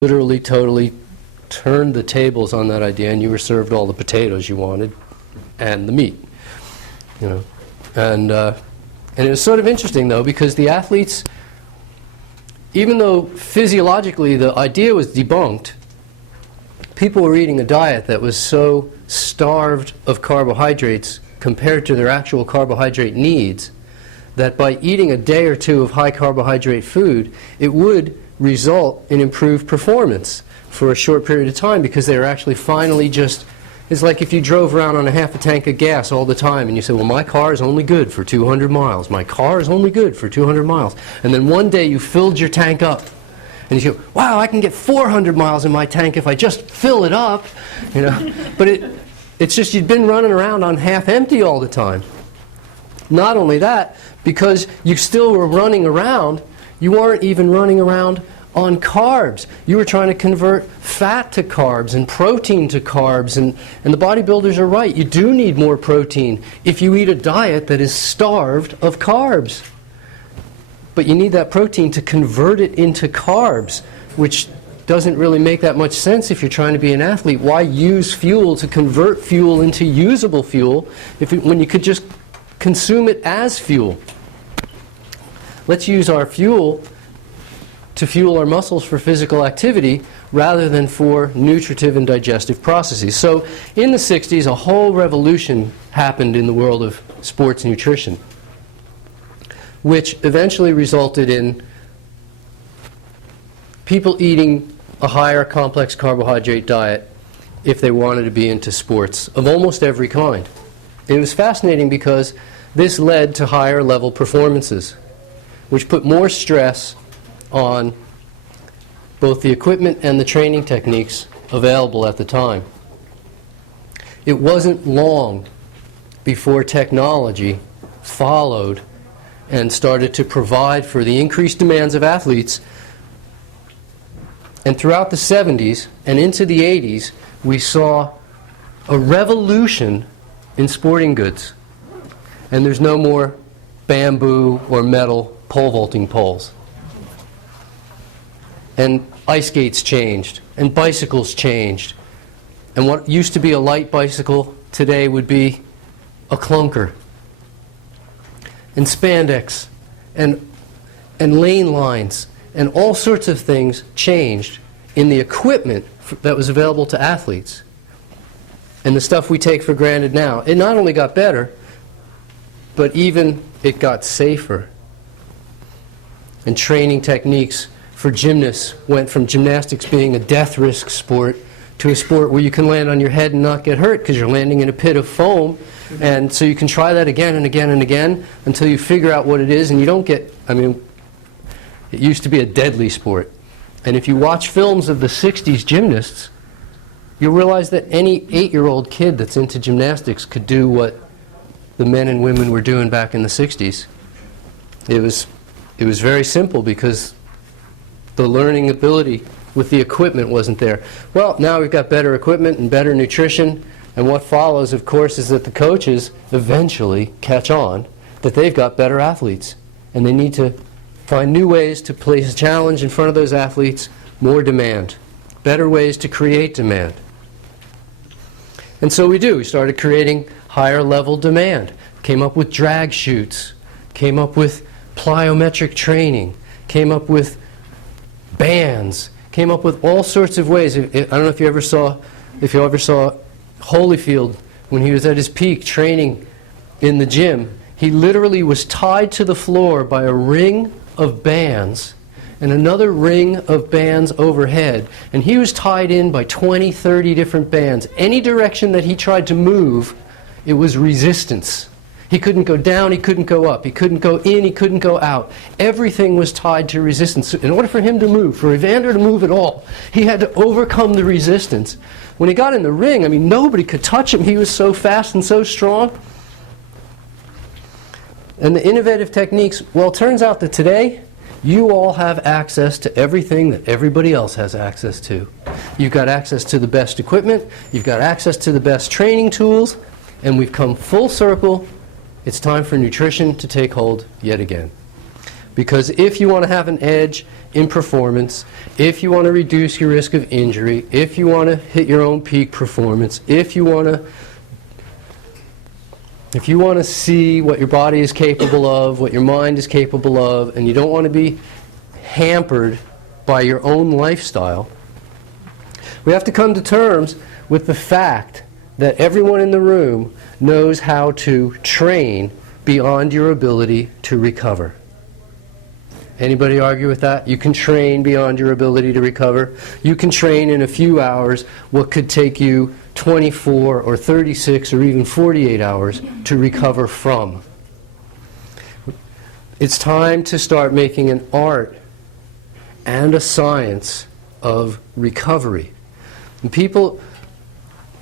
literally totally turned the tables on that idea, and you were served all the potatoes you wanted and the meat, you know. And it was sort of interesting, though, because the athletes, even though physiologically the idea was debunked, people were eating a diet that was so starved of carbohydrates compared to their actual carbohydrate needs that by eating a day or two of high carbohydrate food, it would result in improved performance for a short period of time, because they were actually finally just, it's like if you drove around on a half a tank of gas all the time and you said, well, my car is only good for 200 miles. My car is only good for 200 miles. And then one day you filled your tank up and you go, wow, I can get 400 miles in my tank if I just fill it up, you know. But it's just you'd been running around on half empty all the time. Not only that, because you still were running around, you weren't even running around on carbs. You were trying to convert fat to carbs and protein to carbs, and the bodybuilders are right. You do need more protein if you eat a diet that is starved of carbs. But you need that protein to convert it into carbs, which doesn't really make that much sense if you're trying to be an athlete. Why use fuel to convert fuel into usable fuel when you could just consume it as fuel? Let's use our fuel to fuel our muscles for physical activity rather than for nutritive and digestive processes. So in the 60s, a whole revolution happened in the world of sports nutrition, which eventually resulted in people eating a higher complex carbohydrate diet if they wanted to be into sports of almost every kind. It was fascinating because this led to higher level performances, which put more stress on both the equipment and the training techniques available at the time. It wasn't long before technology followed and started to provide for the increased demands of athletes. And throughout the 70s and into the 80s, we saw a revolution in sporting goods. And there's no more bamboo or metal pole vaulting poles. And ice skates changed, and bicycles changed. And what used to be a light bicycle today would be a clunker. And spandex, and lane lines, and all sorts of things changed in the equipment that was available to athletes. And the stuff we take for granted now, it not only got better, but even it got safer. And training techniques for gymnasts went from gymnastics being a death risk sport to a sport where you can land on your head and not get hurt because you're landing in a pit of foam. And so you can try that again and again and again until you figure out what it is, and you don't get, I mean, it used to be a deadly sport. And if you watch films of the 60s gymnasts, you'll realize that any 8-year-old kid that's into gymnastics could do what the men and women were doing back in the 60s. It was very simple because the learning ability with the equipment wasn't there. Well, now we've got better equipment and better nutrition, and what follows, of course, is that the coaches eventually catch on that they've got better athletes, and they need to find new ways to place a challenge in front of those athletes, more demand, better ways to create demand. And so we do. We started creating higher level demand, came up with drag chutes, came up with plyometric training, came up with bands, came up with all sorts of ways. I don't know if you ever saw Holyfield when he was at his peak training in the gym. He literally was tied to the floor by a ring of bands and another ring of bands overhead, and he was tied in by 20, 30 different bands. Any direction that he tried to move, it was resistance. He couldn't go down, he couldn't go up, he couldn't go in, he couldn't go out. Everything was tied to resistance. In order for him to move, for Evander to move at all, he had to overcome the resistance. When he got in the ring, I mean, nobody could touch him. He was so fast and so strong. And the innovative techniques, well, it turns out that today, you all have access to everything that everybody else has access to. You've got access to the best equipment, you've got access to the best training tools, and we've come full circle. It's time for nutrition to take hold yet again. Because if you want to have an edge in performance, if you want to reduce your risk of injury, if you want to hit your own peak performance, if you want to see what your body is capable of, what your mind is capable of, and you don't want to be hampered by your own lifestyle, we have to come to terms with the fact that everyone in the room knows how to train beyond your ability to recover. Anybody argue with that? You can train beyond your ability to recover. You can train in a few hours what could take you 24 or 36 or even 48 hours to recover from. It's time to start making an art and a science of recovery. And people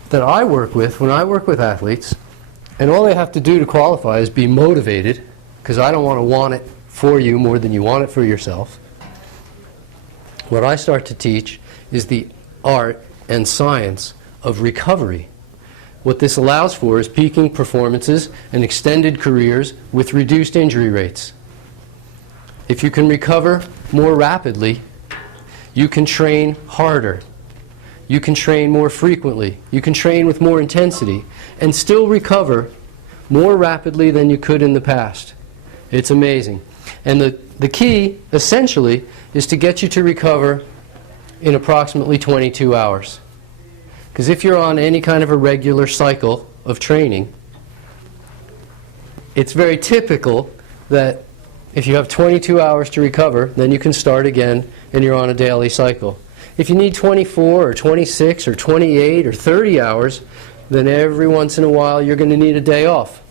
that I work with, when I work with athletes, and all they have to do to qualify is be motivated, because I don't want it for you more than you want it for yourself. What I start to teach is the art and science of recovery. What this allows for is peaking performances and extended careers with reduced injury rates. If you can recover more rapidly, you can train harder. You can train more frequently. You can train with more intensity and still recover more rapidly than you could in the past. It's amazing. And the key, essentially, is to get you to recover in approximately 22 hours. Because if you're on any kind of a regular cycle of training, it's very typical that if you have 22 hours to recover, then you can start again and you're on a daily cycle. If you need 24 or 26 or 28 or 30 hours, then every once in a while you're going to need a day off.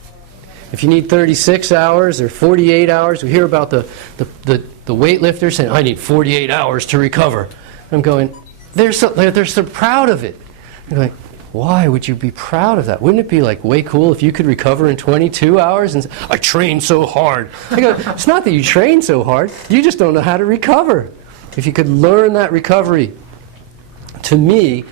If you need 36 hours or 48 hours, we hear about the weightlifters saying, I need 48 hours to recover. I'm going, they're so proud of it. I'm going, why would you be proud of that? Wouldn't it be like way cool if you could recover in 22 hours and say, I trained so hard? I go, it's not that you train so hard, you just don't know how to recover. If you could learn that recovery, to me,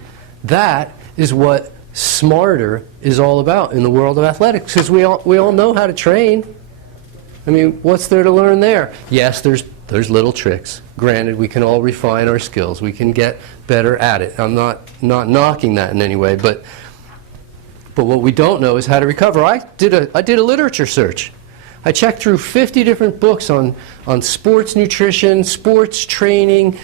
that is what smarter is all about in the world of athletics, because we all know how to train. I mean, what's there to learn there? Yes, there's little tricks. Granted, we can all refine our skills. We can get better at it. I'm not knocking that in any way, but what we don't know is how to recover. I did a literature search. I checked through 50 different books on sports nutrition, sports training,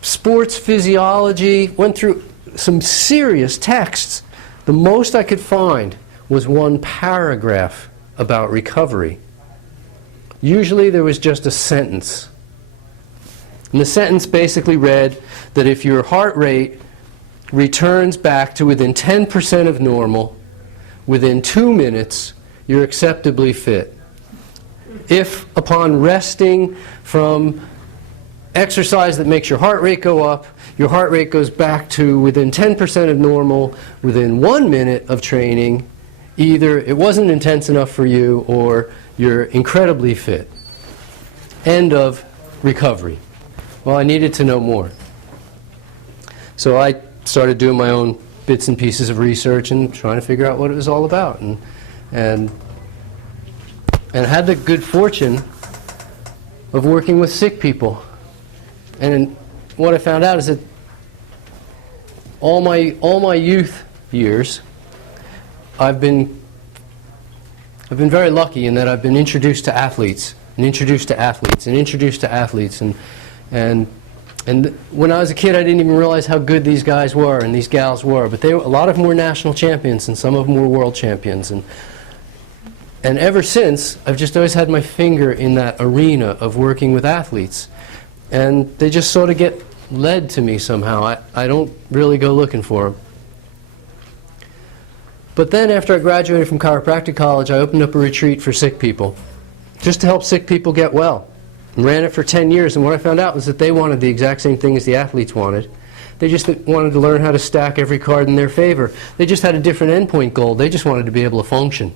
sports physiology, went through some serious texts. The most I could find was one paragraph about recovery. Usually there was just a sentence. And the sentence basically read that if your heart rate returns back to within 10% of normal within 2 minutes, you're acceptably fit. If upon resting from exercise that makes your heart rate go up, your heart rate goes back to within 10% of normal within 1 minute of training, either it wasn't intense enough for you or you're incredibly fit. End of recovery. Well, I needed to know more. So I started doing my own bits and pieces of research and trying to figure out what it was all about. And had the good fortune of working with sick people. And what I found out is that all my youth years, I've been very lucky in that I've been introduced to athletes, and introduced to athletes, and introduced to athletes, and when I was a kid, I didn't even realize how good these guys were and these gals were. But a lot of them were national champions, and some of them were world champions. And ever since, I've just always had my finger in that arena of working with athletes. And they just sort of get led to me somehow. I don't really go looking for them. But then after I graduated from chiropractic college, I opened up a retreat for sick people, just to help sick people get well. And ran it for 10 years, and what I found out was that they wanted the exact same thing as the athletes wanted. They just wanted to learn how to stack every card in their favor. They just had a different endpoint goal. They just wanted to be able to function.